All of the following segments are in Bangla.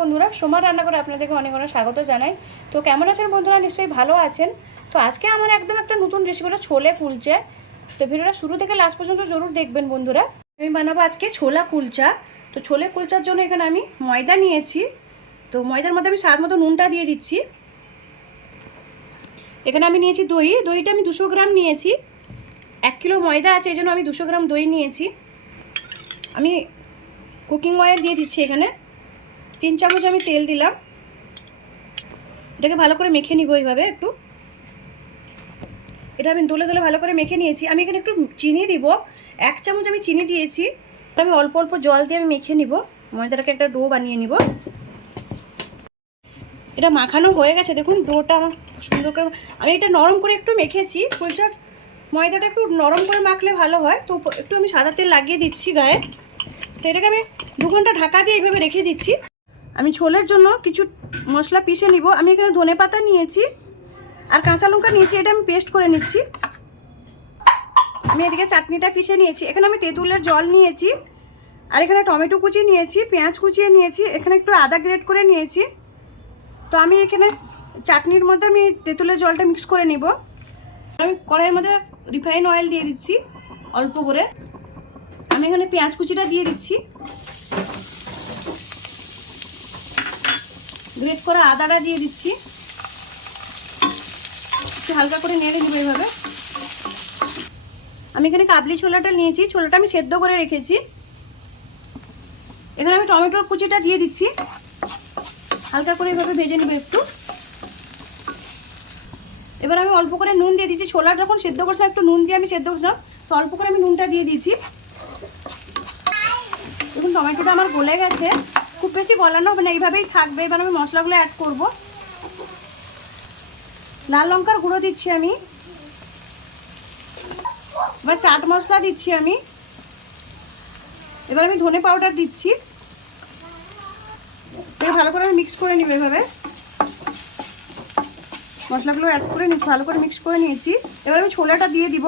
বন্ধুরা, সোমার রান্না করে আপনাদেরকে অনেক অনেক স্বাগত জানাই। তো কেমন আছেন বন্ধুরা? নিশ্চয়ই ভালো আছেন। তো আজকে আমার একদম একটা নতুন রেসিপি হলো ছোলে কুলচা। তো ভিডিওটা শুরু থেকে লাস্ট পর্যন্ত জরুর দেখবেন বন্ধুরা। আমি বানাবো আজকে ছোলা কুলচা। তো ছোলে কুলচার জন্য এখানে আমি ময়দা নিয়েছি। তো ময়দার মধ্যে আমি স্বাদ মতো নুনটা দিয়ে দিচ্ছি। এখানে আমি নিয়েছি দইটা আমি 200 গ্রাম নিয়েছি। 1 কিলো ময়দা আছে, এই জন্য আমি 200 গ্রাম দই নিয়েছি। আমি কুকিং অয়েল দিয়ে দিচ্ছি। এখানে 3 চামচ আমি তেল দিলাম। এটাকে ভালো করে মেখে নিব এইভাবে একটু। এটা আমি দোলে দোলে ভালো করে মেখে নিয়েছি। আমি এখানে একটু চিনি দিব। 1 চামচ আমি চিনি দিয়েছি। আমি অল্প অল্প জল দিয়ে আমি মেখে নিব। ময়দাটাকে একটা ডো বানিয়ে নিব। এটা মাখানো হয়ে গেছে, দেখুন ডোটা আমার সুন্দর করে। আমি এটা নরম করে একটু মেখেছি। কুলচার ময়দাটা একটু নরম করে মাখলে ভালো হয়। তো একটু আমি সাদা তেল লাগিয়ে দিচ্ছি গায়ে। তো এটাকে আমি 2 ঘন্টা ঢাকা দিয়ে এইভাবে রেখে দিচ্ছি। আমি ছোলের জন্য কিছু মশলা পিষে নিব। আমি এখানে ধনেপাতা নিয়েছি আর কাঁচা লঙ্কা নিয়েছি, এটা আমি পেস্ট করে নিচ্ছি। আমি এদিকে চাটনিটা পিষে নিয়েছি। এখানে আমি তেঁতুলের জল নিয়েছি আর এখানে টমেটো কুচি নিয়েছি, পেঁয়াজ কুচিয়ে নিয়েছি, এখানে একটু আদা গ্রেট করে নিয়েছি। তো আমি এখানে চাটনির মধ্যে আমি তেঁতুলের জলটা মিক্স করে নিব। আমি কড়াইয়ের মধ্যে রিফাইন অয়েল দিয়ে দিচ্ছি অল্প করে। আমি এখানে পেঁয়াজ কুচিটা দিয়ে দিচ্ছি, গ্রেট করা আদাটা দিয়ে দিচ্ছি। একটু হালকা করে নেড়ে নিব এইভাবে। আমি এখানে কাবলি ছোলাটা নিয়েছি, ছোলাটা আমি সেদ্ধ করে রেখেছি। এখানে আমি টমেটোর কুচিটা দিয়ে দিচ্ছি, হালকা করে এইভাবে ভেজে নেব একটু। এবার আমি অল্প করে নুন দিয়ে দিচ্ছি। ছোলা যখন সেদ্ধ করছিলাম একটু নুন দিয়ে আমি সেদ্ধ করছিলাম, তো অল্প করে আমি নুনটা দিয়ে দিয়েছি। দেখুন টমেটোটা আমার গলে গেছে, খুব বেশি গলানো হবে না, এইভাবেই থাকবে। এবার আমি মশলাগুলো অ্যাড করব। লাল লঙ্কার গুঁড়ো দিচ্ছি আমি, এবার চাট মশলা দিচ্ছি আমি, এবার আমি ধনে পাউডার দিচ্ছি। এবার ভালো করে আমি মিক্স করে নিব এইভাবে। মশলাগুলো অ্যাড করে ভালো করে মিক্স করে নিয়েছি। এবার আমি ছোলাটা দিয়ে দিব।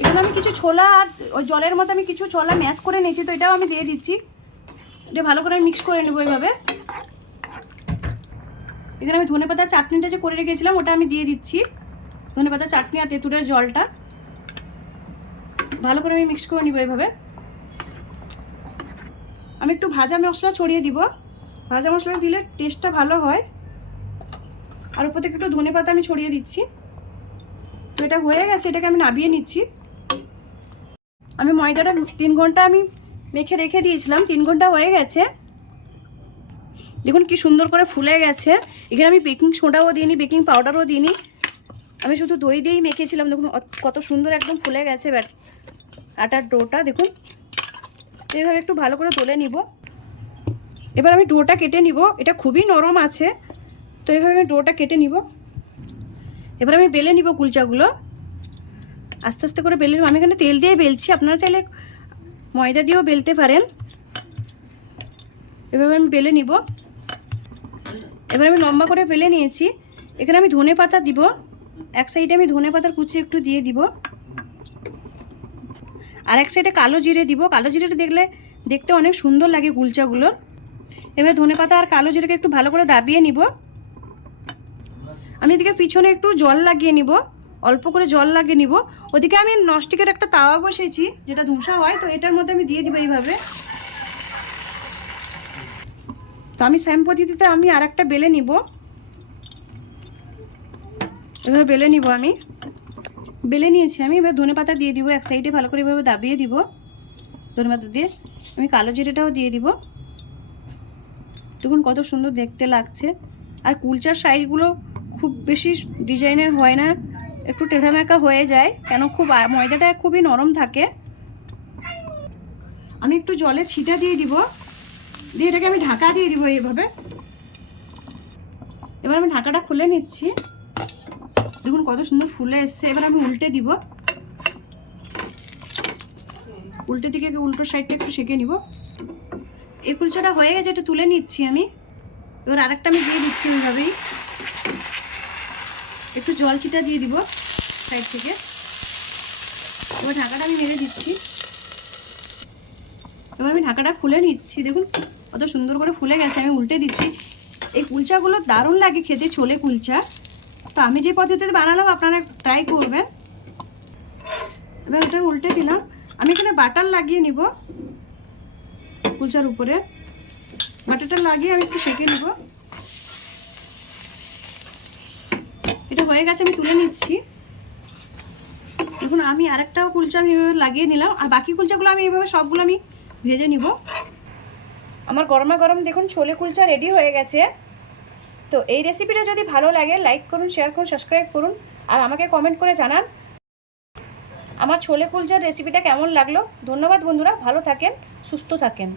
এখানে আমি কিছু ছোলা আর ওই জলের মধ্যে আমি কিছু ছোলা ম্যাশ করে নিয়েছি, তো এটাও আমি দিয়ে দিচ্ছি। এটা ভালো করে আমি মিক্স করে নেব এইভাবে। এখানে আমি ধনেপাতার চাটনিটা যে করে রেখেছিলাম ওটা আমি দিয়ে দিচ্ছি। ধনেপাতার চাটনি আর তেঁতুলের জলটা ভালো করে আমি মিক্স করে নিব এইভাবে। আমি একটু ভাজা মশলা ছড়িয়ে দিব। ভাজা মশলা দিলে টেস্টটা ভালো হয়। আর উপর থেকে একটু ধনেপাতা আমি ছড়িয়ে দিচ্ছি। তো এটা হয়ে গেছে, এটাকে আমি নামিয়ে নিচ্ছি। আমি ময়দাটা 3 ঘন্টা আমি মেখে রেখে দিয়েছিলাম। 3 ঘন্টা হয়ে গেছে, দেখুন কি সুন্দর করে ফুলে গেছে। এখানে আমি বেকিং সোডাও দিইনি, বেকিং পাউডারও দিইনি, আমি শুধু দই দিয়েই মেখেছিলাম। দেখুন কত সুন্দর একদম ফুলে গেছে আটার ডোটা। দেখুন এইভাবে একটু ভালো করে তুলে নিব। এবার আমি ডোটা কেটে নিব। এটা খুবই নরম আছে, তো এইভাবে আমি ডোটা কেটে নিব। এবার আমি বেলে নিব কুলচাগুলো, আস্তে আস্তে করে বেলে নিব। আমি এখানে তেল দিয়ে বেলছি, আপনারা চাইলে ময়দা দিয়েও বেলতে পারেন। এভাবে আমি বেলে নিব। এবার আমি লম্বা করে বেলে নিয়েছি। এখানে আমি ধনে পাতা দিব, এক সাইডে আমি ধনে পাতার কুচি একটু দিয়ে দিব, আর এক সাইডে কালো জিরে দিব। কালো জিরেটা দেখতে অনেক সুন্দর লাগে কুলচাগুলোর। এবার ধনে পাতা আর কালো জিরেকে একটু ভালো করে দাবিয়ে নিব। আমি এদিকে পিছনে একটু জল লাগিয়ে নিব, অল্প করে জল লাগিয়ে নিব। ওদিকে আমি ননস্টিকের একটা তাওয়া বসিয়েছি, যেটা ধোসা হয়, তো এটার মধ্যে আমি দিয়ে দিব এইভাবে। তো আমি সেম পদ্ধতিতে আমি আর একটা বেলে নিব। এভাবে বেলে নিব। আমি বেলে নিয়েছি। আমি এবার ধনে পাতা দিয়ে দিব, এক সাইডে ভালো করে এভাবে দাবিয়ে দিব। ধনে পাতা দিয়ে আমি কালো জিরেটাও দিয়ে দিব। দেখুন কত সুন্দর দেখতে লাগছে। আর কুলচার সাইজগুলো খুব বেশি ডিজাইনের হয় না, একটু টেঢামেকা হয়ে যায়, কেন ময়দাটা খুবই নরম থাকে। আমি একটু জলে ছিটা দিয়ে দিব, দিয়ে এটাকে আমি ঢাকা দিয়ে দিব এইভাবে। এবার আমি ঢাকাটা খুলে নিচ্ছি। দেখুন কত সুন্দর ফুলে এসছে। এবার আমি উল্টে দিব, উল্টে দিকে উল্টো সাইডটা একটু সেঁকে নিব। এই কুলচাটা হয়ে গেছে, এটা তুলে নিচ্ছি আমি। এবার আরেকটা আমি দিয়ে দিচ্ছি এইভাবেই। একটু জল ছিটা দিয়ে দিব সাইড থেকে। এবার ঢাকাটা আমি মেরে দিচ্ছি। এবার আমি ঢাকাটা খুলে নিচ্ছি। দেখুন কত সুন্দর করে ফুলে গেছে। আমি উল্টে দিচ্ছি। এই কুলচাগুলো দারুণ লাগে খেতে, ছোলে কুলচা। তো আমি যে পদ্ধতিতে বানালাম আপনারা ট্রাই করবেন। এবার ওটা উল্টে দিলাম। আমি এখানে বাটার লাগিয়ে নিব কুলচার উপরে। বাটারটা লাগিয়ে আমি একটু সেঁকে নিব। এটা হয়ে গেছে, আমি তুলে নিচ্ছি। দেখুন আমি আরেকটাও কুলচা আমি এভাবে লাগিয়ে নিলাম, আর বাকি কুলচাগুলো আমি এইভাবে সবগুলো আমি ভেজে নিব। আমার গরমা গরম দেখুন ছোলে কুলচা রেডি হয়ে গেছে। তো এই রেসিপিটা যদি ভালো লাগে লাইক করুন, শেয়ার করুন, সাবস্ক্রাইব করুন, আর আমাকে কমেন্ট করে জানান আমার ছোলে কুলচার রেসিপিটা কেমন লাগলো। ধন্যবাদ বন্ধুরা, ভালো থাকেন, সুস্থ থাকেন।